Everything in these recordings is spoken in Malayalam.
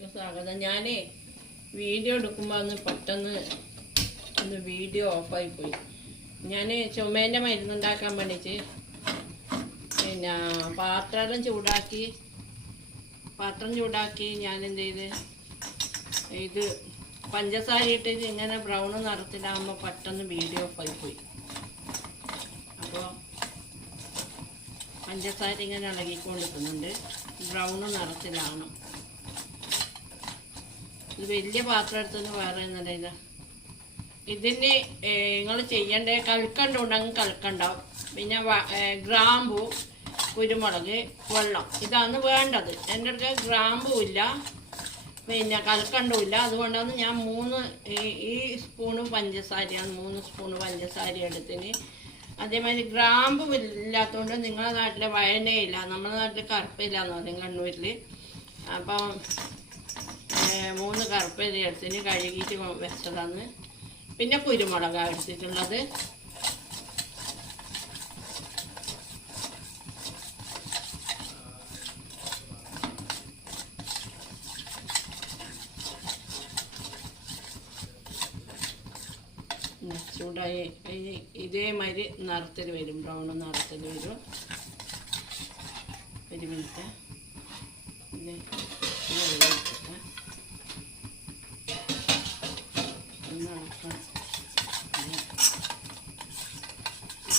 എല്ലാവർക്കും സ്വാഗതം. ഞാൻ വീഡിയോ എടുക്കുമ്പോൾ ഒന്ന് പെട്ടെന്ന് വീഡിയോ ഓഫായി പോയി. ഞാൻ ചുമേൻ്റെ മരുന്നുണ്ടാക്കാൻ വേണ്ടിയിട്ട് പിന്നെ പാത്രം ചൂടാക്കി ഞാൻ എന്ത് ചെയ്ത് ഇത് പഞ്ചസാര ഇട്ട് ഇങ്ങനെ ബ്രൗൺ നിറത്തിലാകുമ്പോൾ പെട്ടെന്ന് വീഡിയോ ഓഫായി പോയി. അപ്പോൾ പഞ്ചസാര ഇങ്ങനെ ഇളകിക്കൊണ്ടിരിക്കുന്നുണ്ട്. ബ്രൗൺ നിറത്തിലാവണം. ഇത് വലിയ പാത്രം എടുത്തൊന്ന് വേറെ ഒന്നുമില്ല. ഇതിന് നിങ്ങൾ ചെയ്യേണ്ട കൽക്കണ്ടുണ്ടെങ്കിൽ കൽക്കണ്ടാവും, പിന്നെ ഗ്രാമ്പു, കുരുമുളക്, വെള്ളം, ഇതാണ് വേണ്ടത്. എൻ്റെ അടുത്ത് ഗ്രാമ്പും ഇല്ല, പിന്നെ കൽക്കണ്ടും ഇല്ല. അതുകൊണ്ടാണ് ഞാൻ ഈ സ്പൂണ് പഞ്ചസാരയാണ്, 3 സ്പൂണ് പഞ്ചസാര എടുത്തിന്. അതേമാതിരി ഗ്രാമ്പ് ഇല്ലാത്തതുകൊണ്ട് നിങ്ങളുടെ നാട്ടിലെ വയനയില്ല, നമ്മുടെ നാട്ടിൽ കറുപ്പില്ല എന്ന് പറയും കണ്ണൂരിൽ. അപ്പം 3 കറുപ്പയില എടുത്തിന് കഴുകിയിട്ട് വെച്ചതാണ്. പിന്നെ കുരുമുളകാണ് എടുത്തിട്ടുള്ളത്. ചൂടായി ഇതേമാതിരി നിറത്തിൽ വരും, ബ്രൗൺ നിറത്തിൽ വരും. ഒരു മിനിറ്റ്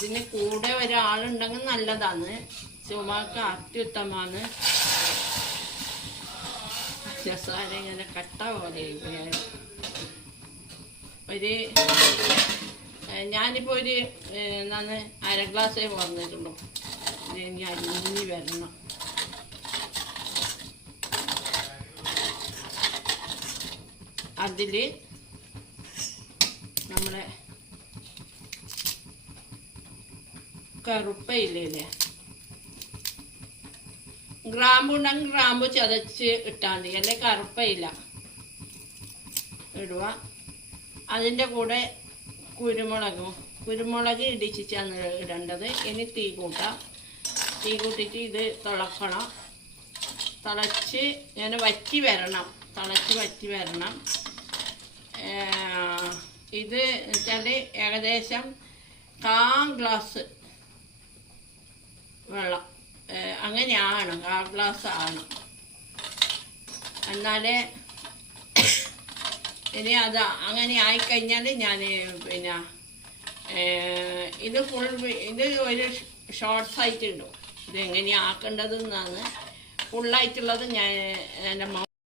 ഇതിന് കൂടെ ഒരാളുണ്ടെങ്കിൽ നല്ലതാണ്. ചുമക്ക് അത്യുത്തമാണ്. പഞ്ചസാര ഇങ്ങനെ കട്ട പോലെ ഞാനിപ്പോൾ ഒരു എന്താണ് 1/2 ഗ്ലാസ്സേ പറഞ്ഞിട്ടുള്ളൂ. ഇനി അരിഞ്ഞ് വരണം. അതിൽ നമ്മളെ കറുപ്പയില്ലേ, ഗ്രാമ്പു ഉണ്ടെങ്കിൽ ഗ്രാമ്പു ചതച്ച് ഇട്ടാൽ മതി, അല്ലെ കറുപ്പയില്ല ഇടുക. അതിൻ്റെ കൂടെ കുരുമുളക് ഇടിച്ചാണ് ഇടേണ്ടത്. ഇനി തീ കൂട്ടിയിട്ട് ഇത് തിളക്കണം. തിളച്ച് ഞാൻ വറ്റി വരണം. ഇത് വെച്ചാൽ ഏകദേശം 1/4 ഗ്ലാസ് വെള്ളം അങ്ങനെയാണ്, 1/4 ഗ്ലാസ് ആണ്. എന്നാലേ ഇനി അത് അങ്ങനെ ആയിക്കഴിഞ്ഞാൽ ഞാൻ പിന്നെ ഇത് ഒരു ഷോർട്ട്സ് ആയിട്ട് ഇടും. ഇത് എങ്ങനെയാണ് ആക്കേണ്ടതെന്നാണ്. ഫുള്ളായിട്ടുള്ളത് ഞാൻ എൻ്റെ